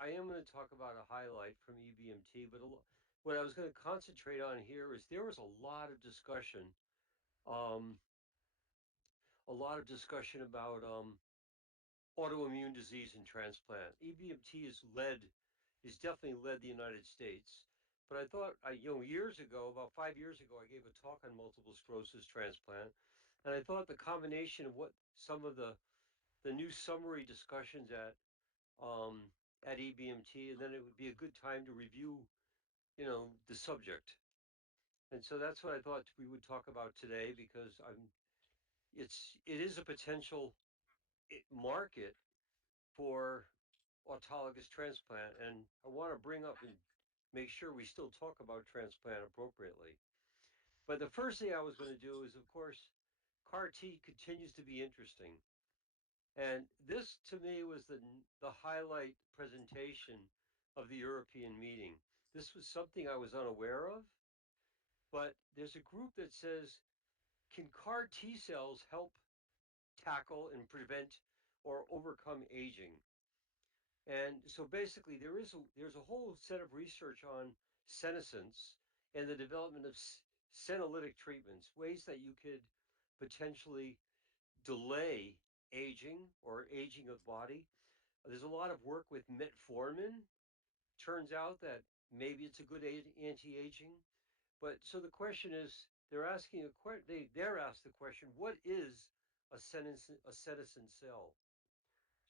I am going to talk about a highlight from EBMT, but what I was going to concentrate on here is there was um, a lot of discussion about autoimmune disease and transplant. EBMT is definitely led the United States. But I thought, years ago, about 5 years ago, I gave a talk on multiple sclerosis transplant, and I thought the combination of what some of the new summary discussions um, at EBMT, and then it would be a good time to review, the subject. And so that's what I thought we would talk about today because it is a potential market for autologous transplant, and I want to bring up and make sure we still talk about transplant appropriately. But the first thing I was going to do is, of course, CAR T continues to be interesting. And this to me was the highlight presentation of the European meeting. This was something I was unaware of, but there's a group that says, can CAR T cells help tackle and prevent or overcome aging? And so basically there's a whole set of research on senescence and the development of senolytic treatments, ways that you could potentially delay aging or aging of body. There's a lot of work with metformin. Turns out that maybe it's a good anti-aging. But so the question is, they're asked the question, what is a senescent cell?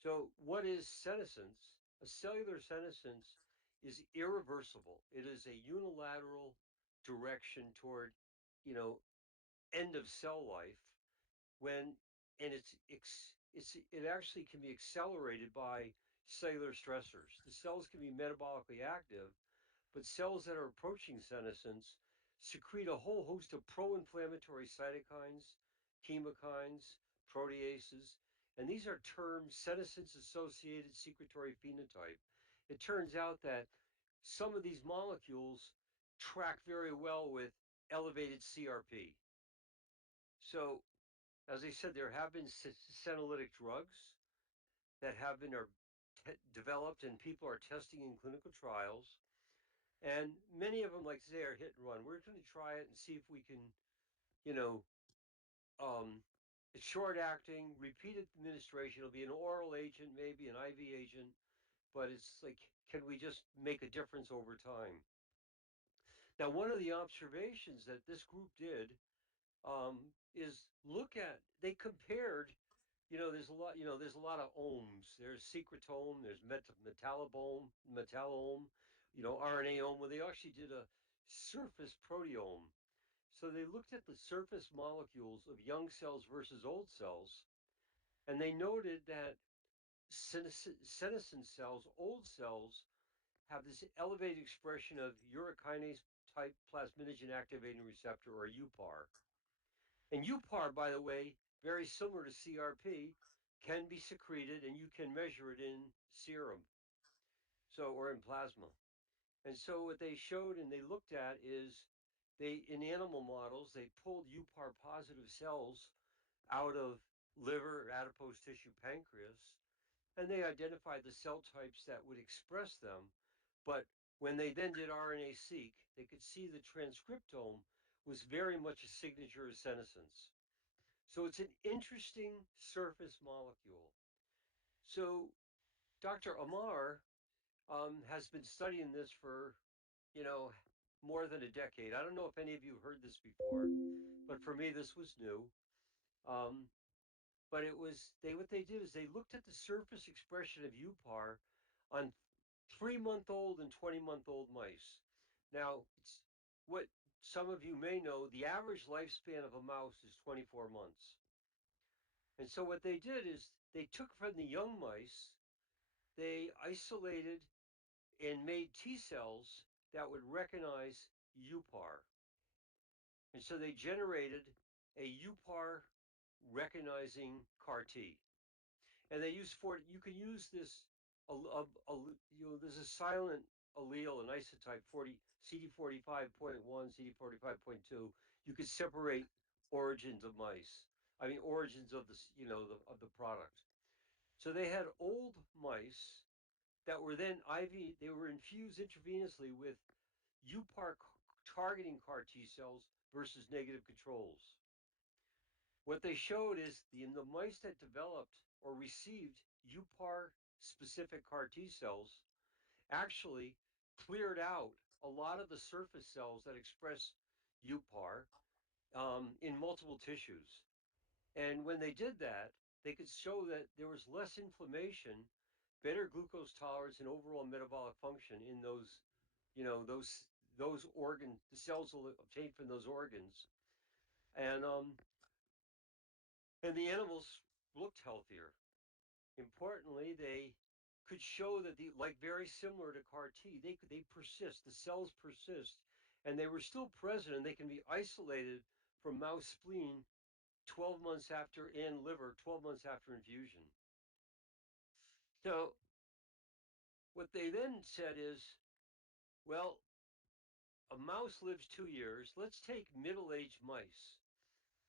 So what is senescence? A cellular senescence is irreversible. It is a unilateral direction toward, you know, end of cell life when, and it actually can be accelerated by cellular stressors. The cells can be metabolically active, but cells that are approaching senescence secrete a whole host of pro-inflammatory cytokines, chemokines, proteases, and these are termed senescence-associated secretory phenotype. It turns out that some of these molecules track very well with elevated CRP. So, as I said, there have been senolytic drugs that have been developed and people are testing in clinical trials. And many of them, like say, are hit and run. We're going to try it and see if we can, you know, um, it's short acting, repeated administration. It'll be an oral agent, maybe an IV agent, but it's like, can we just make a difference over time? Now, one of the observations that this group did is they compared, there's a lot of ohms. There's secretome, there's metallome, RNAome. Well, they actually did a surface proteome. So they looked at the surface molecules of young cells versus old cells, and they noted that senescent cells, old cells, have this elevated expression of urokinase type plasminogen activating receptor, or UPAR. And UPAR, by the way, very similar to CRP, can be secreted and you can measure it in serum, or in plasma. And so what they showed and they looked at is in animal models, they pulled UPAR positive cells out of liver, adipose tissue, pancreas, and they identified the cell types that would express them. But when they then did RNA-seq, they could see the transcriptome was very much a signature of senescence. So it's an interesting surface molecule. So Dr. Amar has been studying this for, you know, more than a decade. I don't know if any of you have heard this before, but for me, this was new. Um, but what they did is they looked at the surface expression of UPAR on 3-month-old and 20-month-old mice. Now, it's what some of you may know, the average lifespan of a mouse is 24 months. And so what they did is they took from the young mice, they isolated and made T cells that would recognize UPAR. And so they generated a UPAR recognizing CAR T. And they use you can use this, there's a silent allele, an isotype 40, CD45.1, CD45.2. You could separate origins of mice. I mean, origins of of the product. So they had old mice that were then they were infused intravenously with UPAR targeting CAR T cells versus negative controls. What they showed is in the mice that developed or received UPAR specific CAR T cells actually cleared out a lot of the surface cells that express UPAR in multiple tissues. And when they did that, they could show that there was less inflammation, better glucose tolerance, and overall metabolic function in those, those organ the cells obtained from those organs, and and the animals looked healthier. Importantly, they could show that like very similar to CAR T, they persist, the cells persist, and they were still present, and they can be isolated from mouse spleen 12 months after and liver 12 months after infusion. So what they then said is, well, a mouse lives 2 years. Let's take middle-aged mice,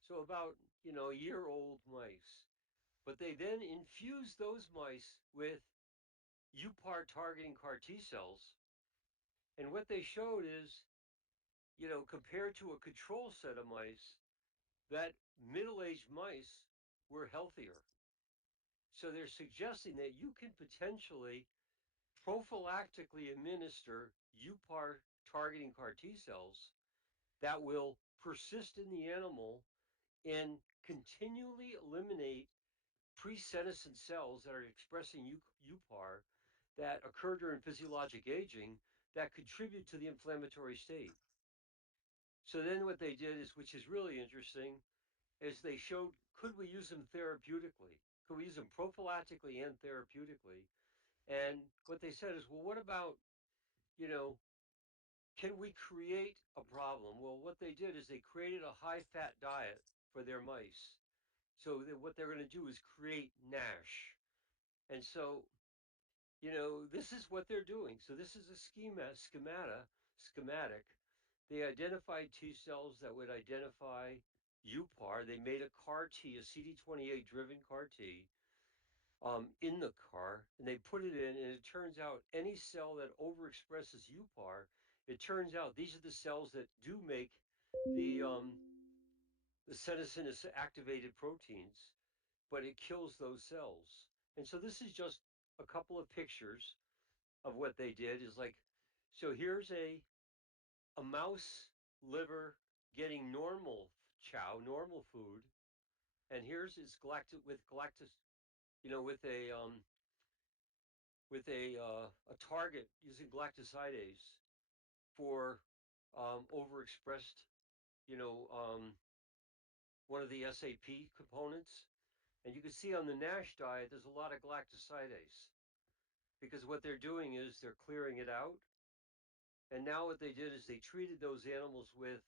so about a year-old mice. But they then infused those mice with UPAR targeting CAR T cells, and what they showed is, compared to a control set of mice, that middle-aged mice were healthier. So they're suggesting that you can potentially prophylactically administer UPAR targeting CAR T cells that will persist in the animal and continually eliminate pre-senescent cells that are expressing UPAR that occur during physiologic aging that contribute to the inflammatory state. So then what they did is, which is really interesting, is they showed, could we use them therapeutically? Could we use them prophylactically and therapeutically? And what they said is, well, what about, you know, can we create a problem? Well, what they did is they created a high fat diet for their mice. So what they're going to do is create NASH. And so, this is what they're doing. So this is a schematic. They identified T cells that would identify UPAR. They made a CAR T, a CD28 driven CAR T, in the CAR, and they put it in, and it turns out any cell that overexpresses UPAR, it turns out these are the cells that do make the senescent activated proteins, but it kills those cells. And so this is just a couple of pictures of what they did. Is like, so here's a mouse liver getting normal chow, normal food, and here's its galactus, with a target using galactosidase for overexpressed, you know, um, one of the SAP components. And you can see on the NASH diet, there's a lot of galactosidase because what they're doing is they're clearing it out. And now what they did is they treated those animals with,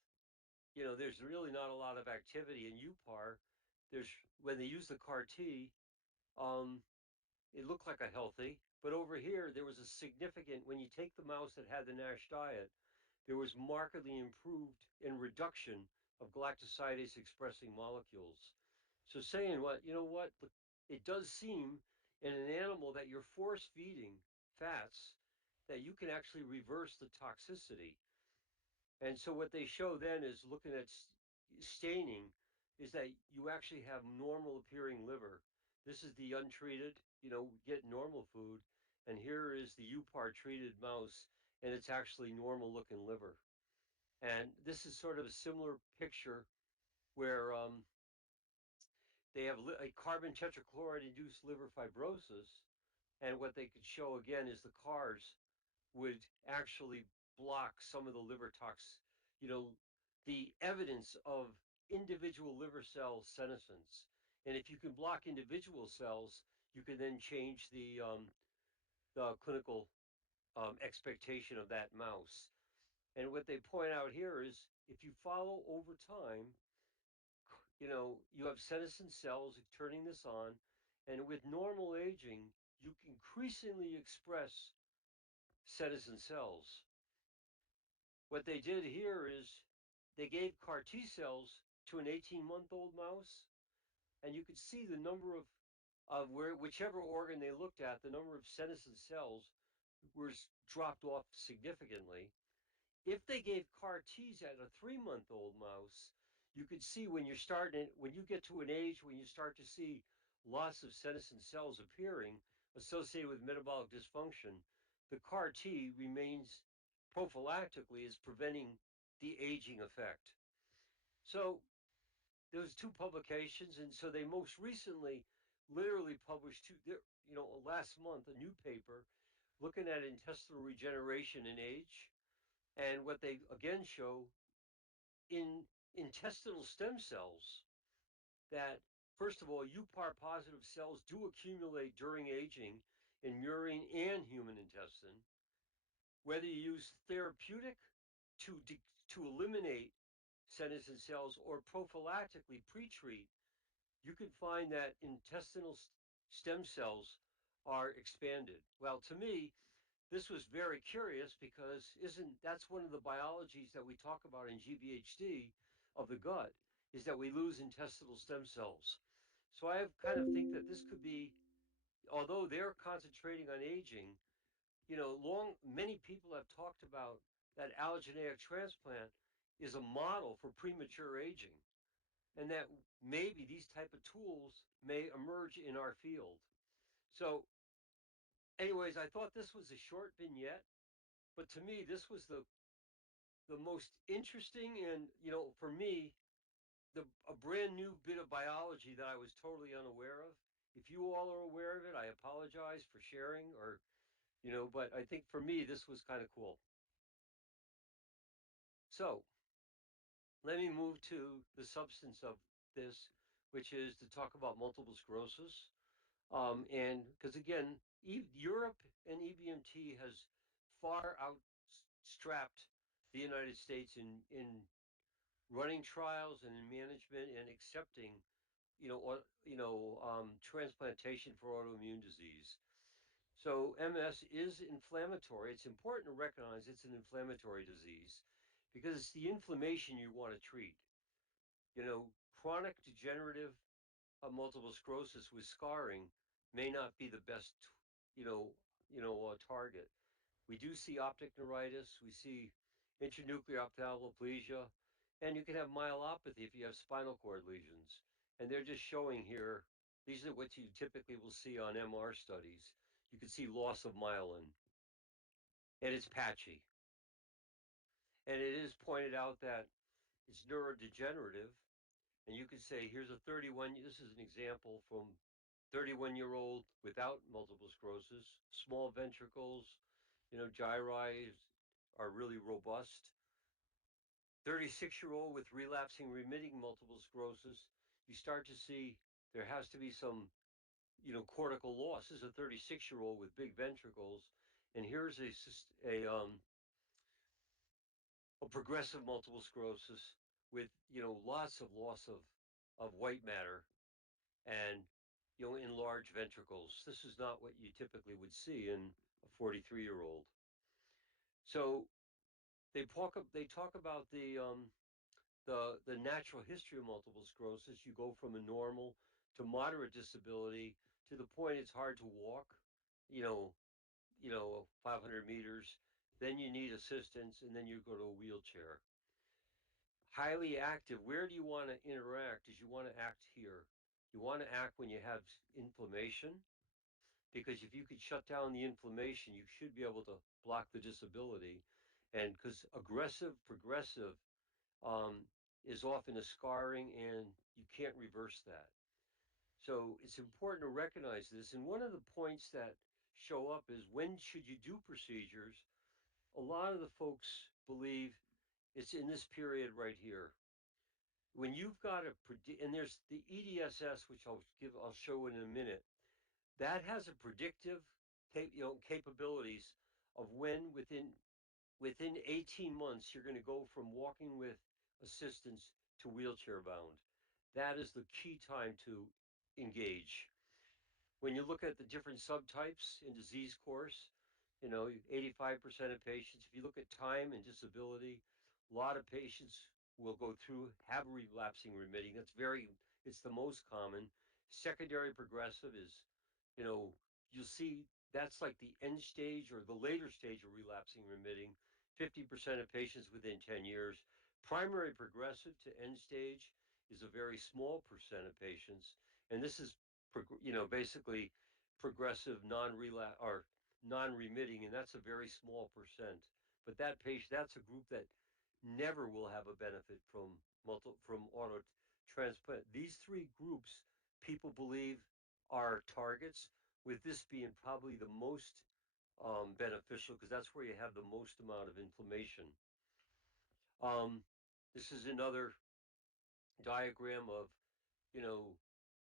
there's really not a lot of activity in UPAR. When they use the CAR T, um, it looked like a healthy, but over here, there was a significant, when you take the mouse that had the NASH diet, there was markedly improved in reduction of galactosidase expressing molecules. So saying what, it does seem in an animal that you're force feeding fats that you can actually reverse the toxicity. And so what they show then is looking at staining is that you actually have normal appearing liver. This is the untreated, get normal food. And here is the UPAR treated mouse, and it's actually normal looking liver. And this is sort of a similar picture where they have a carbon tetrachloride induced liver fibrosis. And what they could show again is the CARs would actually block some of the liver tox, you know, the evidence of individual liver cell senescence. And if you can block individual cells, you can then change the clinical expectation of that mouse. And what they point out here is if you follow over time, you have senescent cells turning this on, and with normal aging, you increasingly express senescent cells. What they did here is they gave CAR T cells to an 18-month-old mouse, and you could see the number of whichever organ they looked at, the number of senescent cells was dropped off significantly. If they gave CAR Ts at a 3-month-old mouse, you could see when you get to an age when you start to see loss of senescent cells appearing associated with metabolic dysfunction, the CAR T remains prophylactically as preventing the aging effect. So there was two publications, and so they most recently literally published last month a new paper looking at intestinal regeneration in age, and what they again show in intestinal stem cells that, first of all, UPAR positive cells do accumulate during aging in murine and human intestine. Whether you use therapeutic to, to eliminate senescent cells or prophylactically pre-treat, you can find that intestinal stem cells are expanded. Well, to me, this was very curious because isn't that's one of the biologies that we talk about in GVHD of the gut is that we lose intestinal stem cells. So I have kind of think that this could be, although they're concentrating on aging, many people have talked about that allogeneic transplant is a model for premature aging, and that maybe these type of tools may emerge in our field. So, anyways, I thought this was a short vignette, but to me, this was the most interesting and for me the a brand new bit of biology that I was totally unaware of. If you all are aware of it, I apologize for sharing or but I think for me this was kind of cool. So let me move to the substance of this, which is to talk about multiple sclerosis. And because again, Europe and EBMT has far outstrapped the United States in running trials and in management and accepting, transplantation for autoimmune disease. So MS is inflammatory. It's important to recognize it's an inflammatory disease because it's the inflammation you want to treat. Chronic degenerative multiple sclerosis with scarring may not be the best, target. We do see optic neuritis, we see intranuclear ophthalmoplegia, and you can have myelopathy if you have spinal cord lesions. And they're just showing here, these are what you typically will see on MR studies. You can see loss of myelin, and it's patchy. And it is pointed out that it's neurodegenerative. And you could say, here's a 31, this is an example from 31-year-old without multiple sclerosis, small ventricles, gyri are really robust. 36-year-old with relapsing remitting multiple sclerosis, you start to see there has to be some, cortical loss. This is a 36-year-old with big ventricles, and here's a progressive multiple sclerosis with, lots of loss of white matter and, enlarged ventricles. This is not what you typically would see in a 43-year-old. So they talk about the natural history of multiple sclerosis. You go from a normal to moderate disability to the point it's hard to walk, you know, 500 meters. Then you need assistance, and then you go to a wheelchair. Highly active. Where do you want to interact? Is you want to act here. You want to act when you have inflammation, because if you could shut down the inflammation, you should be able to block the disability. And because aggressive, progressive um, is often a scarring, and you can't reverse that. So it's important to recognize this. And one of the points that show up is when should you do procedures? A lot of the folks believe it's in this period right here. When you've got a and there's the EDSS, which I'll show in a minute, that has a predictive capabilities of when within 18 months, you're going to go from walking with assistance to wheelchair bound. That is the key time to engage. When you look at the different subtypes in disease course, 85% of patients, if you look at time and disability, a lot of patients will go through, have relapsing remitting. It's the most common. Secondary progressive is, you know, you'll see that's like the end stage or the later stage of relapsing remitting, 50% of patients within 10 years. Primary progressive to end stage is a very small percent of patients. And this is, basically progressive non-relapse or non-remitting, and that's a very small percent. But that's a group that never will have a benefit from auto transplant. These three groups, people believe, are targets, with this being probably the most beneficial because that's where you have the most amount of inflammation. Um, this is another diagram of, you know,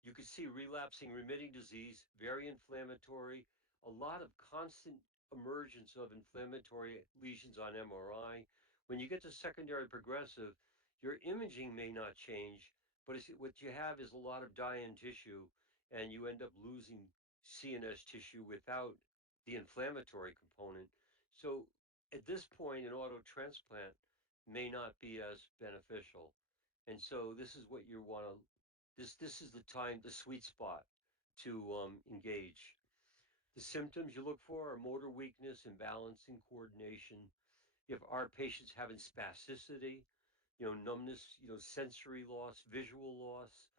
you could see relapsing remitting disease, very inflammatory, a lot of constant emergence of inflammatory lesions on MRI. When you get to secondary progressive, your imaging may not change, but what you have is a lot of die-in tissue, and you end up losing CNS tissue without the inflammatory component. So at this point, an auto transplant may not be as beneficial. And so this is what you want to this is the time, the sweet spot to engage. The symptoms you look for are motor weakness, imbalance in coordination. If our patients having spasticity, numbness, sensory loss, visual loss,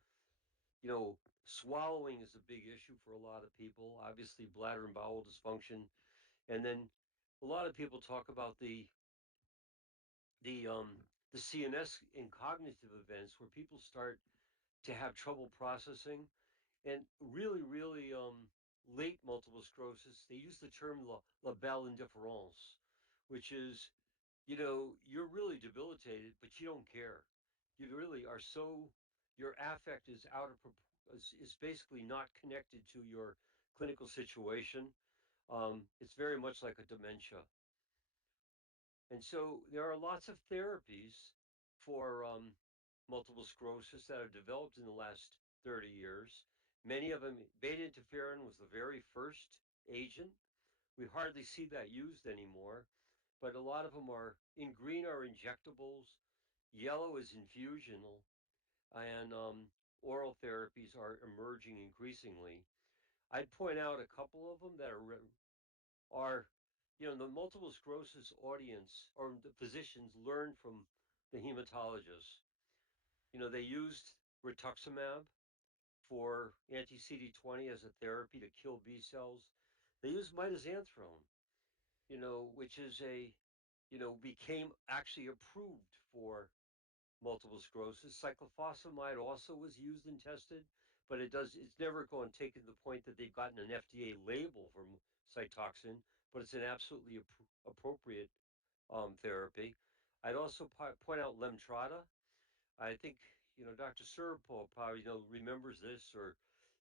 swallowing is a big issue for a lot of people. Obviously, bladder and bowel dysfunction, and then a lot of people talk about the CNS and cognitive events where people start to have trouble processing. And really, really late multiple sclerosis, they use the term labelle indifference, which is, you're really debilitated, but you don't care. You really are so, your affect is is basically not connected to your clinical situation. It's very much like a dementia. And so there are lots of therapies for multiple sclerosis that have developed in the last 30 years. Many of them, beta interferon was the very first agent. We hardly see that used anymore, but a lot of them are in green are injectables, yellow is infusional, and oral therapies are emerging increasingly. I'd point out a couple of them that are, the multiple sclerosis audience or the physicians learn from the hematologists. They used rituximab for anti-CD20 as a therapy to kill B cells. They used mitoxantrone, which is became actually approved for multiple sclerosis. Cyclophosphamide also was used and tested, but it's never going to take to the point that they've gotten an FDA label for Cytoxan, but it's an absolutely appropriate therapy. I'd also point out Lemtrada. I think, Dr. Serpol probably, remembers this, or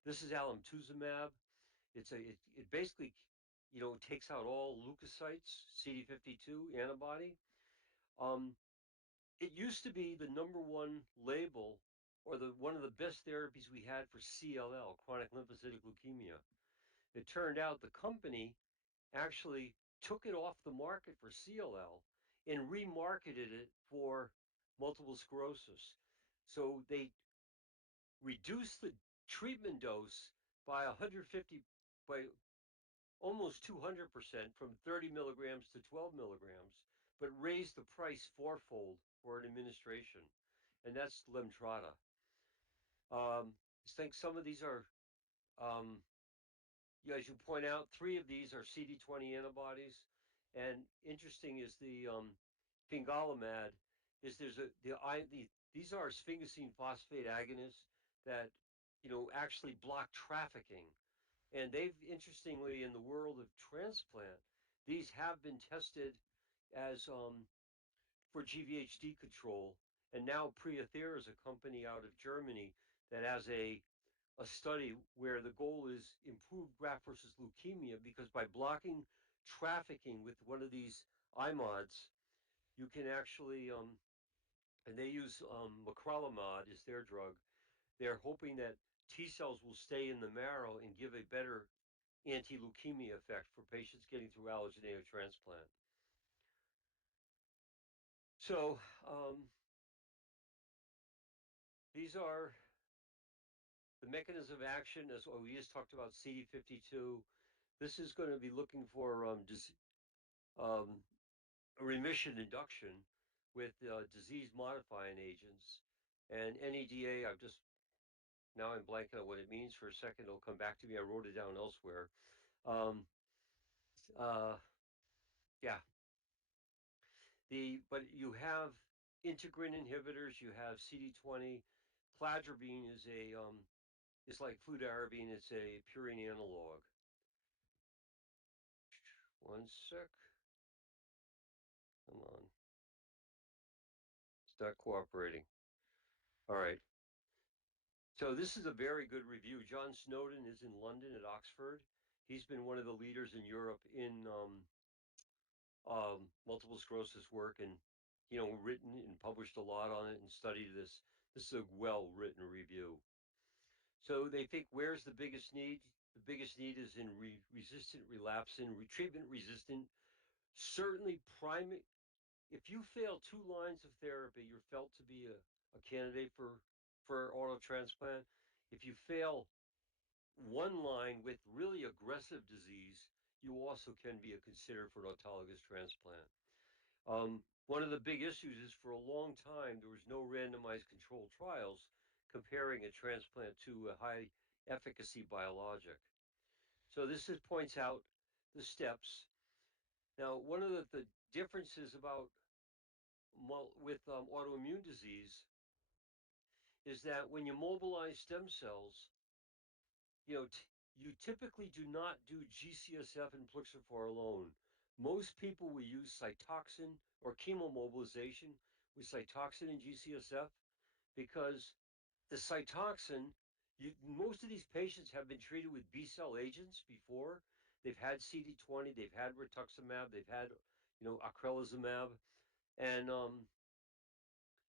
this is alemtuzumab. It basically, takes out all leukocytes, CD52 antibody. Um, it used to be the number one label or the one of the best therapies we had for CLL, chronic lymphocytic leukemia. It turned out the company actually took it off the market for CLL and remarketed it for multiple sclerosis. So they reduced the treatment dose by 150 by almost 200% from 30 milligrams to 12 milligrams, but raised the price fourfold for an administration. And that's Lemtrada. I think some of these are, um, as you point out, three of these are CD20 antibodies. And interesting is the fingolimab is these are sphingosine phosphate agonists that actually block trafficking. And they've interestingly, in the world of transplant, these have been tested as for GVHD control. And now Priather is a company out of Germany that has a study where the goal is improved graft versus leukemia, because by blocking trafficking with one of these IMODs, you can actually, and they use macrolomide is their drug. They're hoping that T cells will stay in the marrow and give a better anti-leukemia effect for patients getting through allogeneic transplant. So these are the mechanism of action, as well. We just talked about CD52. This is going to be looking for um, remission induction with disease modifying agents. And NEDA, now I'm blanking on what it means for a second. It'll come back to me. I wrote it down elsewhere. Um, uh, yeah, but you have integrin inhibitors. You have CD20. Cladribine is like fludarabine. It's a purine analog. One sec. Come on. It's not cooperating. All right. So this is a very good review. John Snowden is in London at Oxford. He's been one of the leaders in Europe in multiple sclerosis work, and written and published a lot on it and studied this. This is a well-written review. So they think, where's the biggest need? The biggest need is in resistant relapse and treatment resistant. Certainly, if you fail 2 lines of therapy, you're felt to be a candidate for auto transplant. If you fail 1 line with really aggressive disease, you also can be considered for an autologous transplant. One of the big issues is, for a long time, there was no randomized controlled trials comparing a transplant to a high efficacy biologic. So points out the steps. Now, one of the differences with autoimmune disease is that when you mobilize stem cells, you typically do not do GCSF and Plixofor alone. Most people will use Cytoxin or chemomobilization with Cytoxin and GCSF, because the Cytoxin, most of these patients have been treated with B-cell agents before. They've had CD20, they've had rituximab, they've had, acrelizumab, and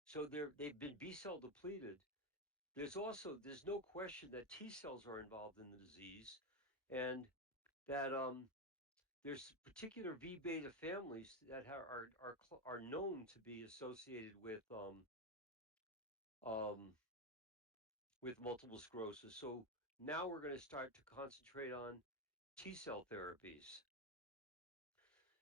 so they've been B-cell depleted. There's no question that T cells are involved in the disease, and that there's particular V beta families that are known to be associated um, with multiple sclerosis. So now we're going to start to concentrate on T cell therapies.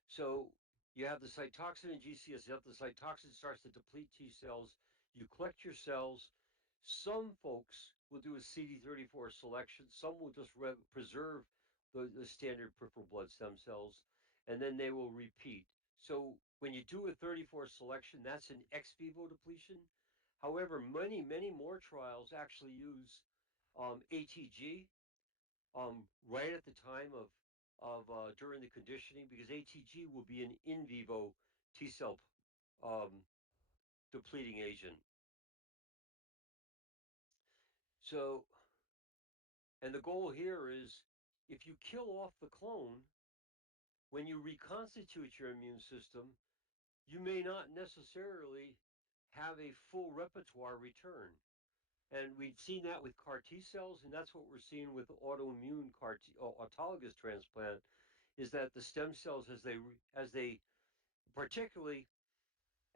So you have the Cytoxin and GCSF. The Cytoxin starts to deplete T cells. You collect your cells. Some folks will do a CD34 selection. Some will just preserve the standard peripheral blood stem cells, and then they will repeat. So when you do a 34 selection, that's an ex vivo depletion. However, many more trials actually use ATG right at the time of during the conditioning, because ATG will be an in vivo T cell um, depleting agent. So, and the goal here is, if you kill off the clone, when you reconstitute your immune system, you may not necessarily have a full repertoire return. And we've seen that with CAR T cells, and that's what we're seeing with autoimmune autologous transplant, is that the stem cells, as they particularly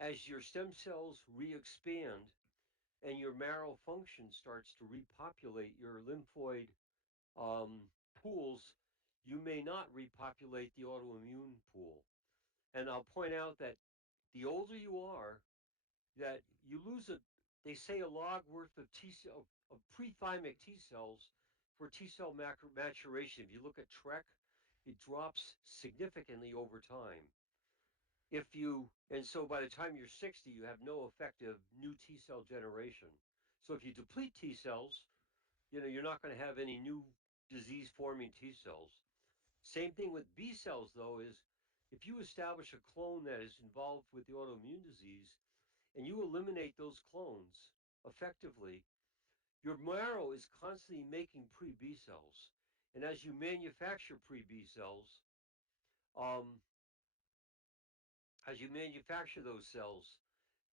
as your stem cells re-expand and your marrow function starts to repopulate your lymphoid pools, you may not repopulate the autoimmune pool. And I'll point out that the older you are, that you lose they say a log worth of T cell of pre-thymic T cells for T cell maturation. If you look at TREC, it drops significantly over time. And so by the time you're 60, you have no effective new T cell generation. So if you deplete T cells, you're not going to have any new disease forming T cells. Same thing with B cells, though, is if you establish a clone that is involved with the autoimmune disease and you eliminate those clones effectively, your marrow is constantly making pre-B cells. And as you manufacture pre-B cells, um, as you manufacture those cells,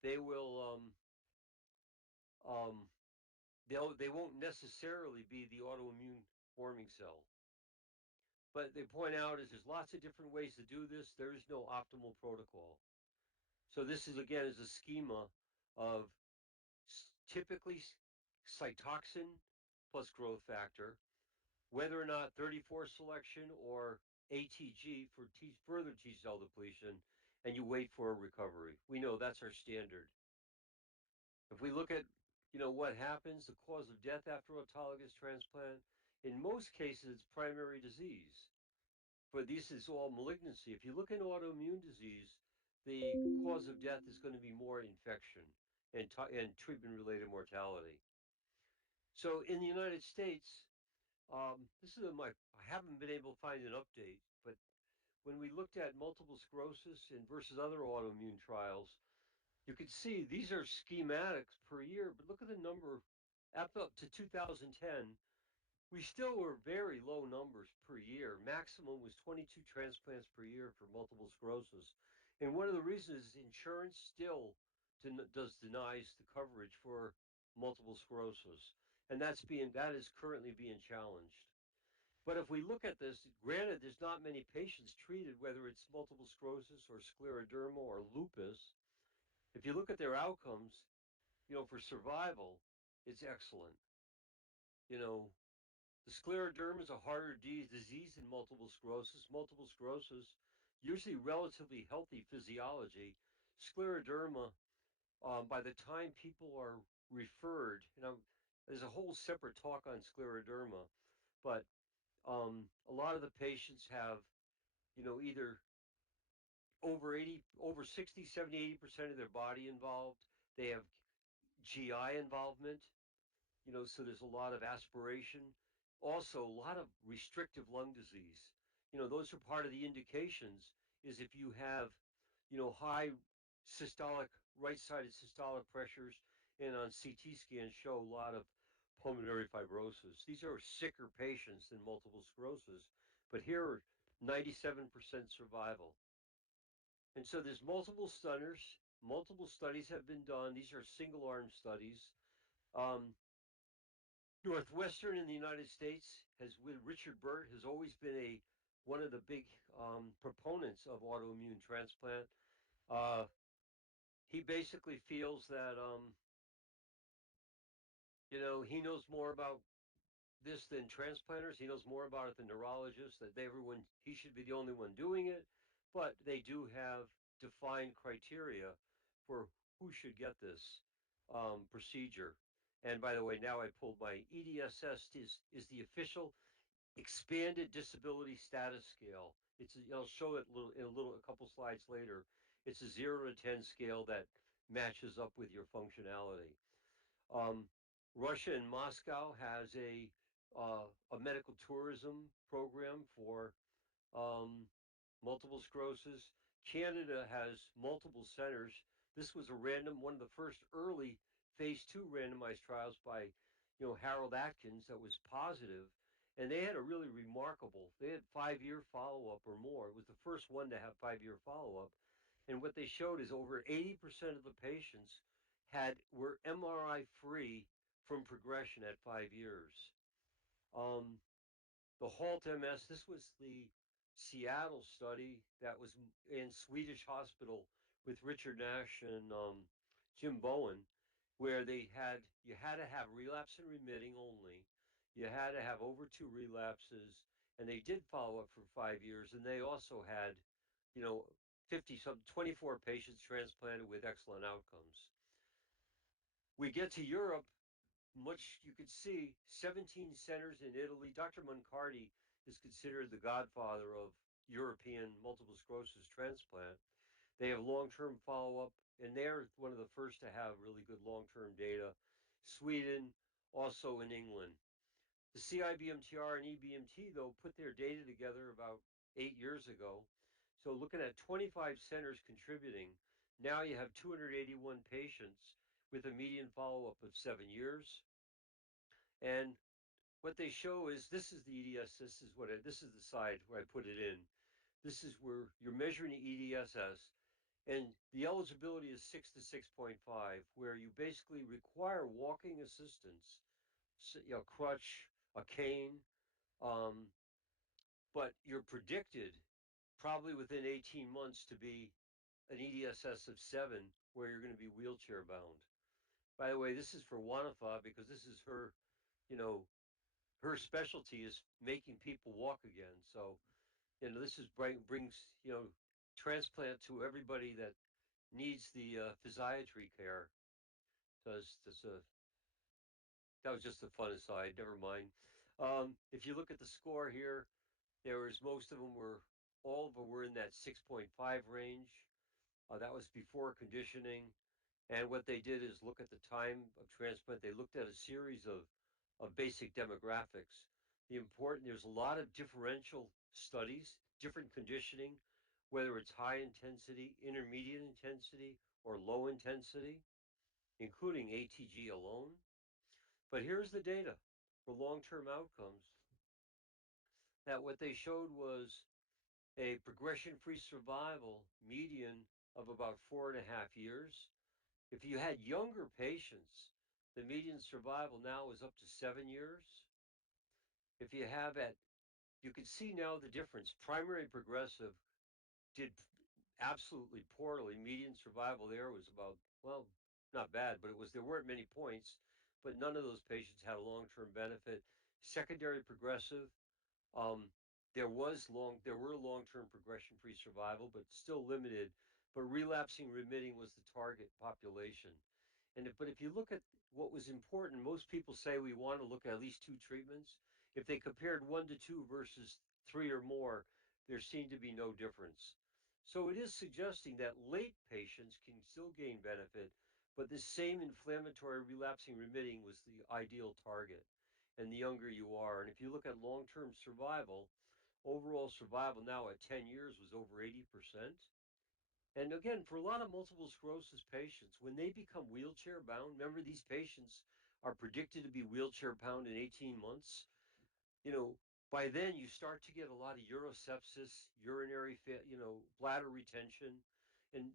they will um, they won't necessarily be the autoimmune forming cell. But they point out is there's lots of different ways to do this. There is no optimal protocol. So this is a schema of typically Cytoxin plus growth factor, whether or not 34 selection or ATG for further T cell depletion, and you wait for a recovery. We know that's our standard. If we look at, what happens, the cause of death after autologous transplant, in most cases it's primary disease, but this is all malignancy. If you look at autoimmune disease, the cause of death is going to be more infection and treatment-related mortality. So in the United States, this is I haven't been able to find an update, but when we looked at multiple sclerosis and versus other autoimmune trials, you can see these are schematics per year, but look at the number up to 2010. We still were very low numbers per year. Maximum was 22 transplants per year for multiple sclerosis. And one of the reasons is insurance still denies the coverage for multiple sclerosis. And that is currently being challenged. But if we look at this, granted, there's not many patients treated, whether it's multiple sclerosis or scleroderma or lupus. If you look at their outcomes, for survival, it's excellent. You know, the scleroderma is a harder disease than multiple sclerosis. Multiple sclerosis, usually relatively healthy physiology. Scleroderma, by the time people are referred, there's a whole separate talk on scleroderma, but a lot of the patients have, either over 60, 70, 80% of their body involved. They have GI involvement, so there's a lot of aspiration. Also, a lot of restrictive lung disease. Those are part of the indications is if you have, high right-sided systolic pressures and on CT scans show a lot of pulmonary fibrosis. These are sicker patients than multiple sclerosis, but here 97% survival. And so there's multiple stunners, multiple studies have been done. These are single arm studies. Um, Northwestern in the United States has, with Richard Burt, has always been one of the big proponents of autoimmune transplant. Uh, he basically feels that he knows more about this than transplanters. He knows more about it than neurologists. That he should be the only one doing it, but they do have defined criteria for who should get this procedure. And by the way, now I pulled my EDSS is the official expanded disability status scale. I'll show it a couple slides later. It's a 0 to 10 scale that matches up with your functionality. Um, Russia and Moscow has a medical tourism program for um, multiple sclerosis. Canada has multiple centers. This was one of the first early phase 2 randomized trials by, Harold Atkins that was positive, and they had they had 5-year follow-up or more. It was the first one to have 5-year follow-up, and what they showed is over 80% of the patients were MRI free from progression at 5 years. Um, the HALT MS, this was the Seattle study that was in Swedish hospital with Richard Nash and Jim Bowen, where you had to have relapse and remitting only. You had to have over 2 relapses, and they did follow up for 5 years, and they also had, you know, 24 patients transplanted with excellent outcomes. We get to Europe, you could see 17 centers in Italy. Dr. Moncardi is considered the godfather of European multiple sclerosis transplant. They have long-term follow-up, and they're one of the first to have really good long-term data. Sweden, also in England. The CIBMTR and EBMT, though, put their data together about 8 years ago. So looking at 25 centers contributing, now you have 281 patients with a median follow-up of 7 years. And what they show is this is the EDS. This is the side where I put it in. This is where you're measuring the EDSS, and the eligibility is 6 to 6.5, where you basically require walking assistance, crutch, a cane, um, but you're predicted probably within 18 months to be an EDSS of 7, where you're going to be wheelchair bound. By the way, this is for Wanafa because this is her, you know, her specialty is making people walk again. So, this is brings, transplant to everybody that needs the physiatry care. So that was just a fun aside. Never mind. If you look at the score here, most of them were, all of them were in that 6.5 range. That was before conditioning. And what they did is look at the time of transplant. They looked at a series of basic demographics. There's a lot of differential studies, different conditioning, whether it's high intensity, intermediate intensity, or low intensity, including ATG alone. But here's the data for long-term outcomes, that what they showed was a progression-free survival median of about 4.5 years. If you had younger patients, the median survival now is up to 7 years. If you have you can see now the difference. Primary progressive did absolutely poorly. Median survival there was about, well, not bad, but there weren't many points, but none of those patients had a long-term benefit. Secondary progressive, um, there were long-term progression-free survival, but still limited. But relapsing remitting was the target population. But if you look at what was important, most people say we want to look at least two treatments. If they compared 1 to 2 versus 3 or more, there seemed to be no difference. So it is suggesting that late patients can still gain benefit, but the same inflammatory relapsing remitting was the ideal target. And the younger you are, and if you look at long-term survival, overall survival now at 10 years was over 80%. And again, for a lot of multiple sclerosis patients, when they become wheelchair bound, remember these patients are predicted to be wheelchair bound in 18 months. You know, by then you start to get a lot of urosepsis, bladder retention. And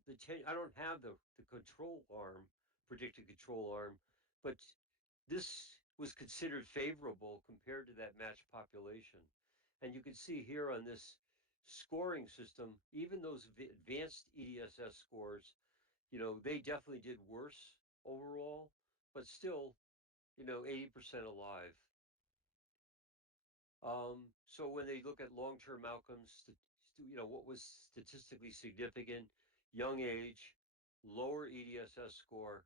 I don't have the control arm, predicted control arm, but this was considered favorable compared to that matched population. And you can see here on this scoring system, even those advanced EDSS scores, they definitely did worse overall, but still, 80% alive. So when they look at long-term outcomes, what was statistically significant, young age, lower EDSS score,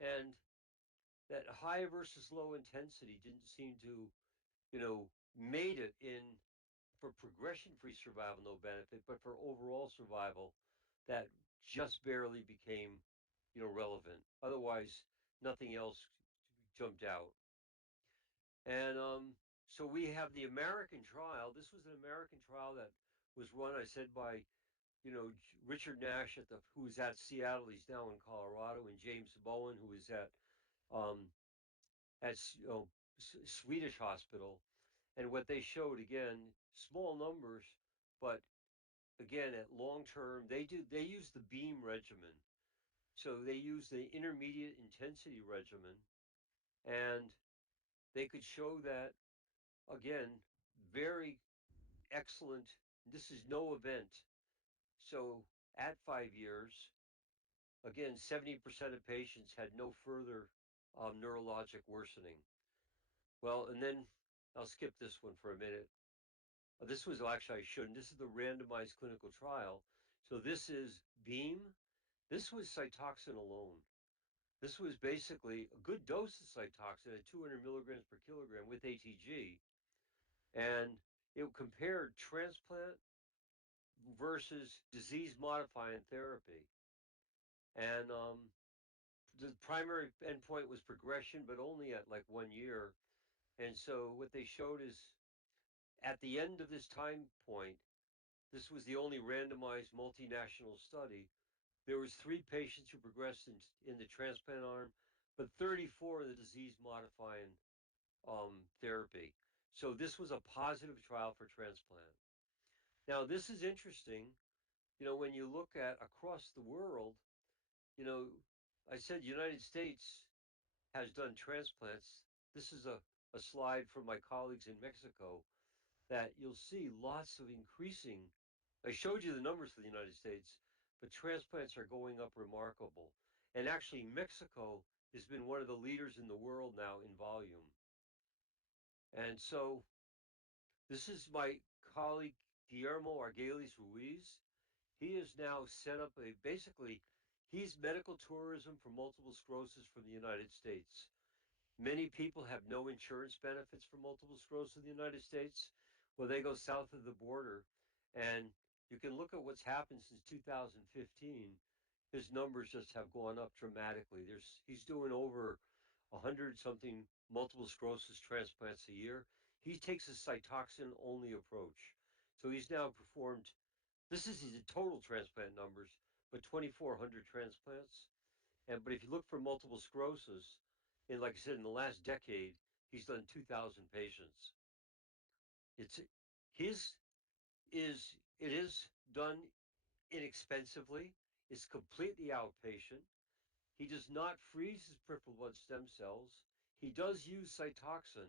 and that high versus low intensity didn't seem to, made it in for progression-free survival, no benefit, but for overall survival, that just barely became, relevant. Otherwise, nothing else jumped out. And so we have the American trial. This was an American trial that was run, I said, by, Richard Nash who was at Seattle. He's now in Colorado, and James Bowen, who was um, at Swedish hospital. And what they showed, again, small numbers, but again, at long term, they use the beam regimen. So they use the intermediate intensity regimen, and they could show that, again, very excellent. This is no event. So at 5 years, again, 70% of patients had no further neurologic worsening. Well, and then I'll skip this one for a minute. This was actually, I shouldn't. This is the randomized clinical trial. So this is Beam. This was Cytoxan alone. This was basically a good dose of Cytoxan at 200 milligrams per kilogram with ATG. And it compared transplant versus disease modifying therapy. And the primary endpoint was progression, but only at like 1 year. And so what they showed is at the end of this time point, this was the only randomized multinational study. There was 3 patients who progressed in the transplant arm, but 34 in the disease modifying therapy. So this was a positive trial for transplant. Now, this is interesting. When you look at across the world, you know, I said United States has done transplants. This is a slide from my colleagues in Mexico that you'll see lots of increasing. I showed you the numbers for the United States, but transplants are going up remarkable. And actually, Mexico has been one of the leaders in the world now in volume. And so this is my colleague Guillermo Argelis Ruiz. He has now set up he's medical tourism for multiple sclerosis from the United States. Many people have no insurance benefits for multiple sclerosis in the United States. Well, they go south of the border, and you can look at what's happened since 2015. His numbers just have gone up dramatically. He's doing over 100 something multiple sclerosis transplants a year. He takes a cytoxin only approach. So he's now performed, this is his total transplant numbers, but 2,400 transplants. But if you look for multiple sclerosis, and like I said, in the last decade, he's done 2,000 patients. It's his it is done inexpensively. It's completely outpatient. He does not freeze his peripheral blood stem cells. He does use cytoxin,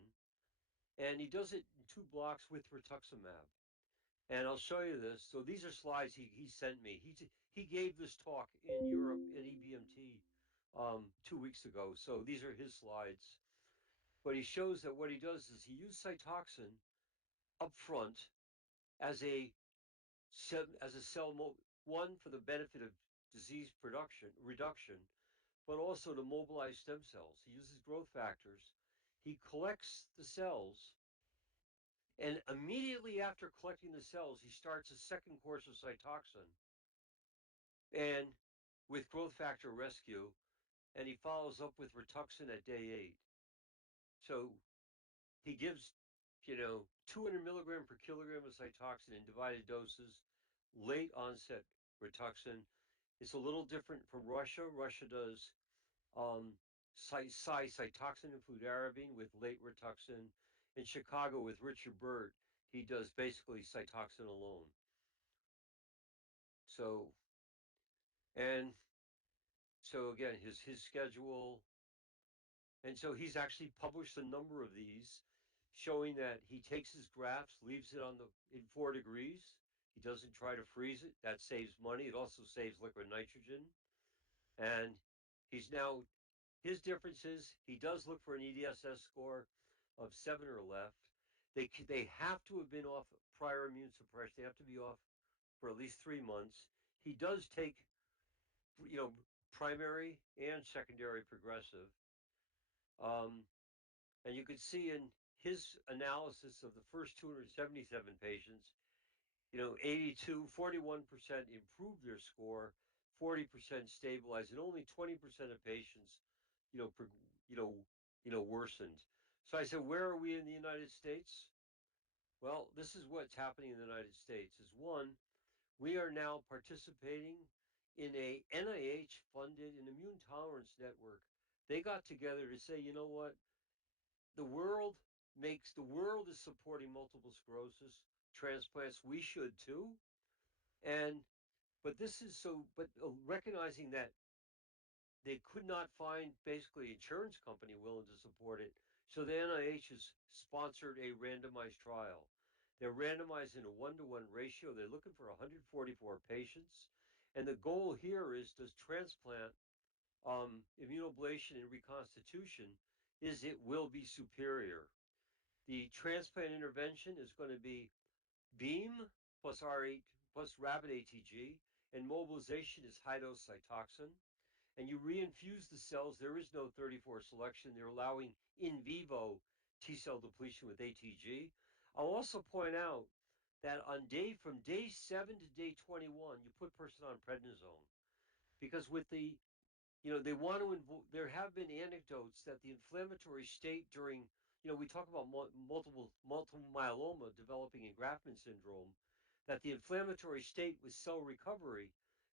and he does it in 2 blocks with rituximab. And I'll show you this. So these are slides he sent me. He gave this talk in Europe at EBMT 2 weeks ago. So these are his slides. But he shows that what he does is he used cytoxin up front as a one for the benefit of disease production reduction, but also to mobilize stem cells. He uses growth factors. He collects the cells, and immediately after collecting the cells, he starts a second course of cytoxin and with growth factor rescue, and he follows up with Rituxan at day 8. So he gives, 200 milligram per kilogram of cytoxin in divided doses, late onset Rituxan. It's a little different from Russia. Russia does cytoxin and fludarabine with late Rituxan. In Chicago with Richard Burt, he does basically cytoxin alone. So, and so again, his schedule, and so he's actually published a number of these showing that he takes his grafts, leaves it in 4 degrees. He doesn't try to freeze it. That saves money. It also saves liquid nitrogen. And he's now, his difference is he does look for an EDSS score of 7 or left. They have to have been off prior immune suppression. They have to be off for at least 3 months. He does take, you know, primary and secondary progressive. Um, And you could see in his analysis of the first 277 patients, 41% improved their score, 40% stabilized, and only 20% of patients, you know, you know, worsened. So I said, where are we in the United States? Well, this is what's happening in the United States. Is one, we are now participating in a NIH-funded an immune tolerance network. They got together to say, you know what? The world is supporting multiple sclerosis transplants. We should too. And but this is so but recognizing that they could not find basically insurance company willing to support it. So the NIH has sponsored a randomized trial. They're randomized in a 1-to-1 ratio. They're looking for 144 patients. And the goal here is does transplant immunoablation and reconstitution is it will be superior. The transplant intervention is going to be beam plus R8 plus rapid ATG, and mobilization is high dose cytoxin. And you reinfuse the cells. There is no 34 selection. They're allowing in vivo T cell depletion with ATG. I'll also point out that from day 7 to day 21, you put person on prednisone because with the they want to there have been anecdotes that the inflammatory state during we talk about multiple myeloma developing engraftment syndrome, that the inflammatory state with cell recovery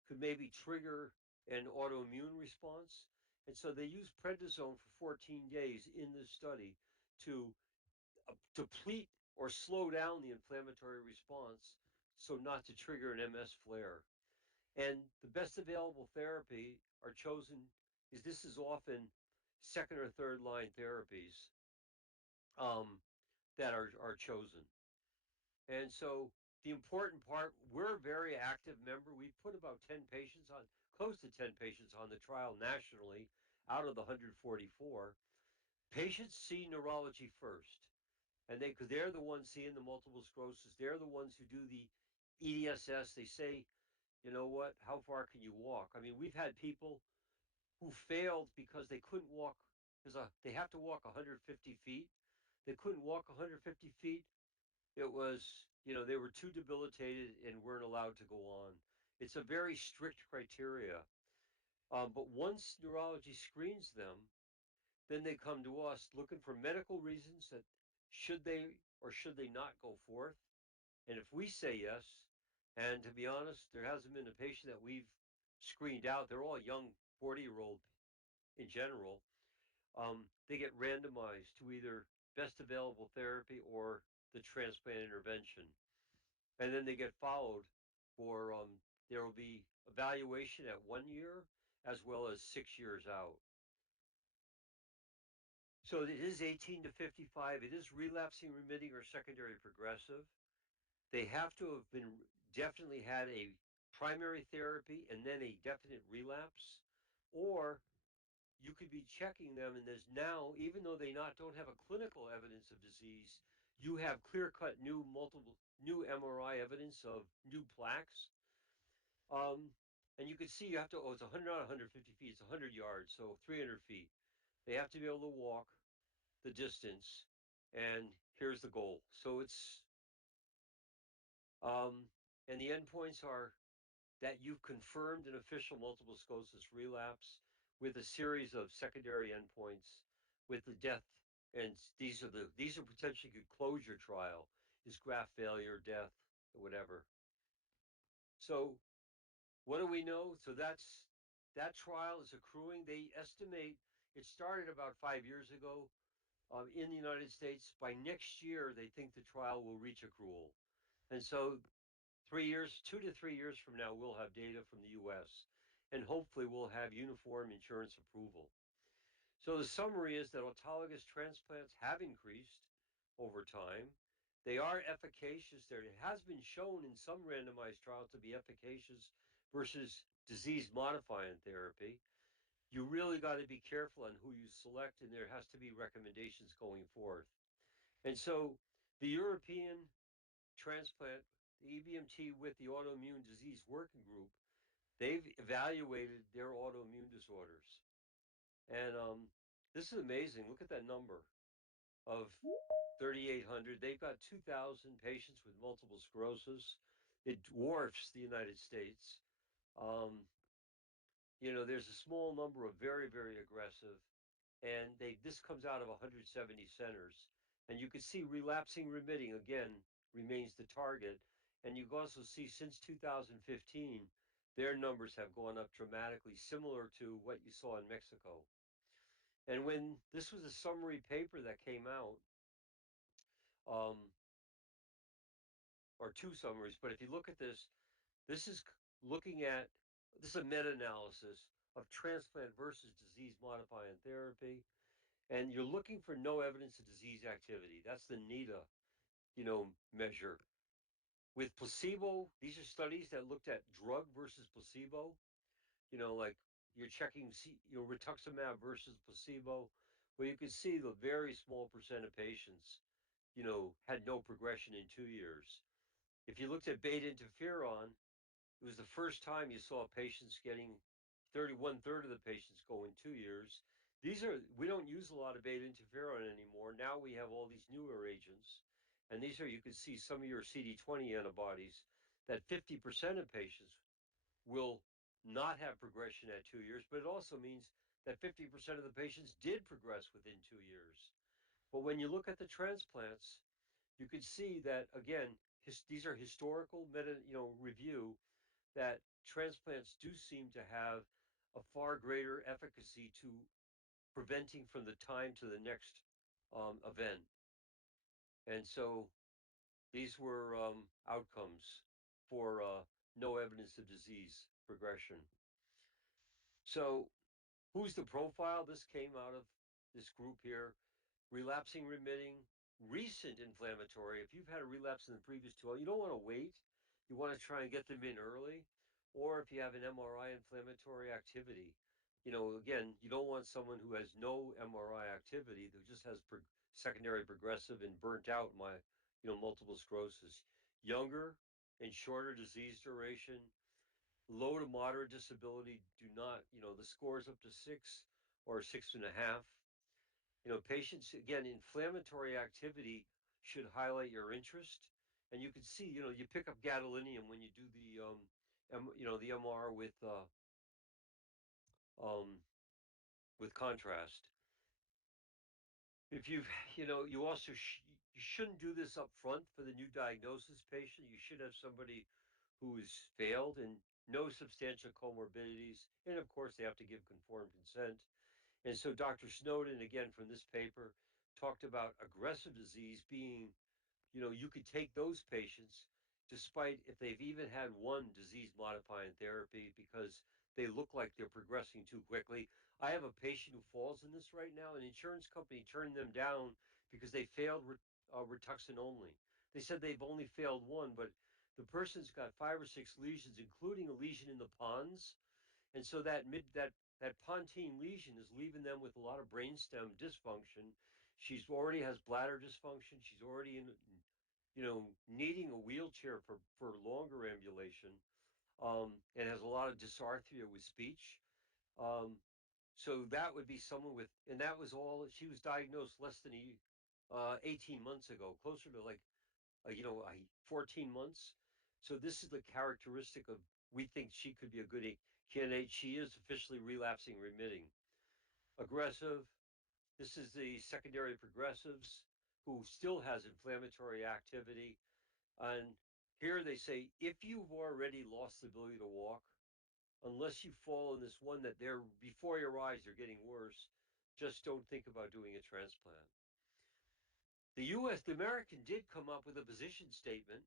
could maybe trigger an autoimmune response. And so they use prednisone for 14 days in this study to deplete or slow down the inflammatory response so not to trigger an MS flare. And the best available therapy are chosen is this is often second or third line therapies um, that are chosen. And so the important part, we're a very active member. We put about 10 patients on, close to 10 patients on the trial nationally out of the 144. Patients see neurology first. And because they're the ones seeing the multiple sclerosis, they're the ones who do the EDSS. They say, you know what, how far can you walk? I mean, we've had people who failed because they couldn't walk, because they have to walk 150 feet. They couldn't walk 150 feet. It was, they were too debilitated and weren't allowed to go on. It's a very strict criteria. But once neurology screens them, then they come to us looking for medical reasons that should they or should they not go forth. And if we say yes, and to be honest, there hasn't been a patient that we've screened out. They're all young 40-year-old in general. They get randomized to either best available therapy or the transplant intervention. And then they get followed for, there will be evaluation at 1 year as well as 6 years out. So it is 18 to 55. It is relapsing, remitting, or secondary progressive. They have to have been definitely had a primary therapy and then a definite relapse, or you could be checking them and there's now, even though they not don't have a clinical evidence of disease, you have clear-cut new MRI evidence of new plaques. Um, and you can see you have to, it's 100, not 150 feet, it's 100 yards, so 300 feet. They have to be able to walk the distance, and here's the goal. So um, and the endpoints are that you've confirmed an official multiple sclerosis relapse with a series of secondary endpoints with the death. And these are potentially good closure trial is graft failure, death, whatever. So what do we know? So that trial is accruing. They estimate it started about 5 years ago in the United States. By next year, they think the trial will reach accrual. And so 3 years, 2 to 3 years from now, we'll have data from the US and hopefully we'll have uniform insurance approval. So the summary is that autologous transplants have increased over time. They are efficacious there. It has been shown in some randomized trials to be efficacious versus disease modifying therapy. You really got to be careful on who you select, and there has to be recommendations going forth. And so the European transplant, the EBMT with the autoimmune disease working group, they've evaluated their autoimmune disorders. And this is amazing. Look at that number of 3,800. They've got 2,000 patients with multiple sclerosis. It dwarfs the United States. Um, there's a small number of very, very aggressive, and this comes out of 170 centers. And you can see relapsing remitting again remains the target. And you can also see since 2015, their numbers have gone up dramatically, similar to what you saw in Mexico. And when this was a summary paper that came out, um, or two summaries, but if you look at this is looking at this is a meta-analysis of transplant versus disease modifying therapy. And you're looking for no evidence of disease activity. That's the NEDA, measure. With placebo, these are studies that looked at drug versus placebo. Like you're checking, rituximab versus placebo. Well, you can see the very small percent of patients, had no progression in 2 years. If you looked at beta interferon, it was the first time you saw patients getting 1/3 of the patients go in 2 years. We don't use a lot of beta interferon anymore. Now we have all these newer agents. And you can see some of your CD20 antibodies that 50% of patients will not have progression at 2 years, but it also means that 50% of the patients did progress within 2 years. But when you look at the transplants, you can see that again, these are historical review that transplants do seem to have a far greater efficacy to preventing from the time to the next event. And so these were outcomes for no evidence of disease progression. So who's the profile? This came out of this group here. Relapsing, remitting, recent inflammatory. If you've had a relapse in the previous 12, you don't want to wait. You want to try and get them in early. Or if you have an MRI inflammatory activity, again, you don't want someone who has no MRI activity, who just has secondary progressive and burnt out multiple sclerosis. Younger and shorter disease duration, low to moderate disability do not, the scores up to 6 or 6.5. Patients, again, inflammatory activity should highlight your interest. And you can see, you pick up gadolinium when you do the MR um, with contrast. If you've, you also you shouldn't do this up front for the new diagnosis patient. You should have somebody who has failed and no substantial comorbidities. And of course, they have to give conformed consent. And so Dr. Snowden, again, from this paper, talked about aggressive disease being, you could take those patients despite if they've even had one disease modifying therapy because they look like they're progressing too quickly. I have a patient who falls in this right now. An insurance company turned them down because they failed Rituxan only. They said they've only failed one, but the person's got 5 or 6 lesions, including a lesion in the pons. And so that pontine lesion is leaving them with a lot of brainstem dysfunction. She's already has bladder dysfunction. She's already needing a wheelchair for longer ambulation, and has a lot of dysarthria with speech. Um, so that would be someone with, and that was all. She was diagnosed less than 18 months ago, closer to like 14 months. So this is the characteristic of, we think she could be a good candidate. She is officially relapsing remitting. Aggressive. This is the secondary progressives who still has inflammatory activity. And here they say, if you've already lost the ability to walk, unless you fall in this one that they're before your eyes, they're getting worse, just don't think about doing a transplant. The American did come up with a position statement,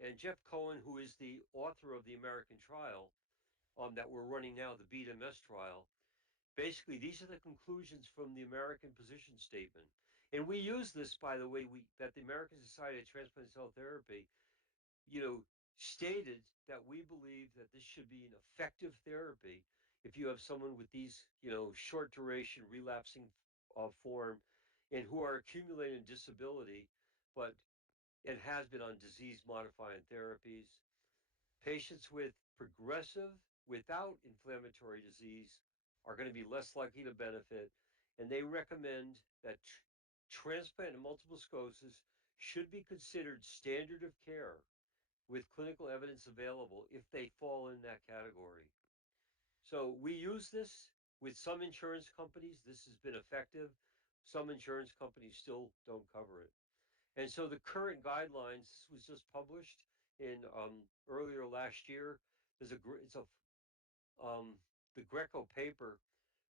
and Jeff Cohen, who is the author of the American trial that we're running now, the BEAT-MS trial, basically these are the conclusions from the American position statement. And we use this, by the way, that the American Society of Transplant Cell Therapy, stated that we believe that this should be an effective therapy if you have someone with these, short duration relapsing form and who are accumulating disability, but it has been on disease modifying therapies. Patients with progressive without inflammatory disease are going to be less likely to benefit. And they recommend that transplant and multiple sclerosis should be considered standard of care with clinical evidence available if they fall in that category. So we use this with some insurance companies. This has been effective. Some insurance companies still don't cover it. And so the current guidelines was just published in earlier last year. There's a it's a the Greco paper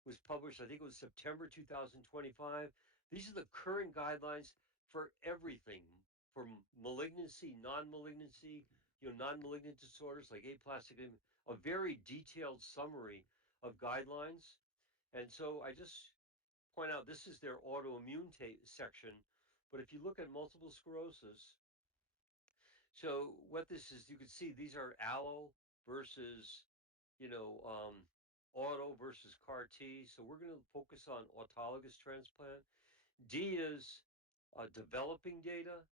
was published. I think it was September 2025. These are the current guidelines for everything from malignancy, non-malignancy, non-malignant disorders like aplastic, a very detailed summary of guidelines. And so I just point out this is their autoimmune section. But if you look at multiple sclerosis, so what this is, you can see these are allo versus, you know, um, auto versus CAR T. So we're going to focus on autologous transplant. D is developing data,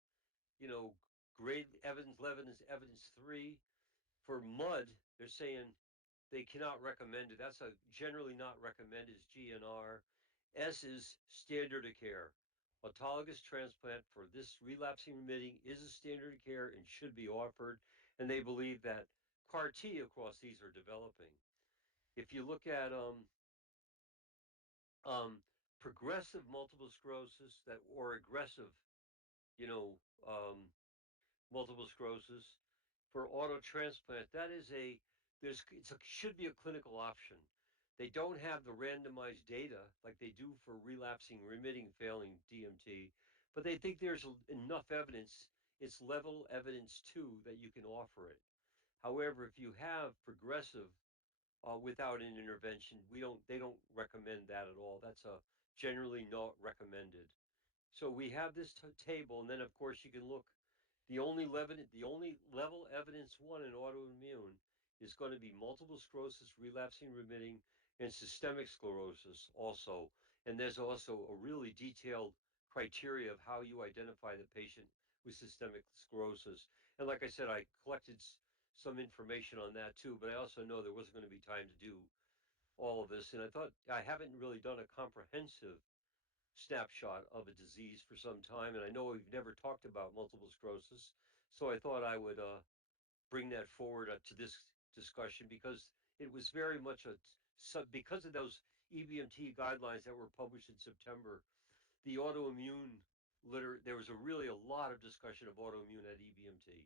great evidence 3. For MUD, they're saying they cannot recommend it. That's a generally not recommended is GNR. S is standard of care. Autologous transplant for this relapsing remitting is a standard of care and should be offered. And they believe that CAR T across these are developing. If you look at um, progressive multiple sclerosis that or aggressive, you know, multiple sclerosis for auto transplant, that is should be a clinical option. They don't have the randomized data like they do for relapsing, remitting, failing DMT, but they think there's enough evidence. It's level evidence 2 that you can offer it. However, if you have progressive without an intervention, they don't recommend that at all. That's a generally not recommended. So we have this table, and then of course you can look. The only level evidence 1 in autoimmune is going to be multiple sclerosis, relapsing, remitting, and systemic sclerosis also. And there's also a really detailed criteria of how you identify the patient with systemic sclerosis. And like I said, I collected some information on that too, but I also know there wasn't going to be time to do all of this. And I thought I haven't really done a comprehensive snapshot of a disease for some time. And I know we've never talked about multiple sclerosis. So I thought I would bring that forward to this discussion because it was very much because of those EBMT guidelines that were published in September, the autoimmune there was really a lot of discussion of autoimmune at EBMT.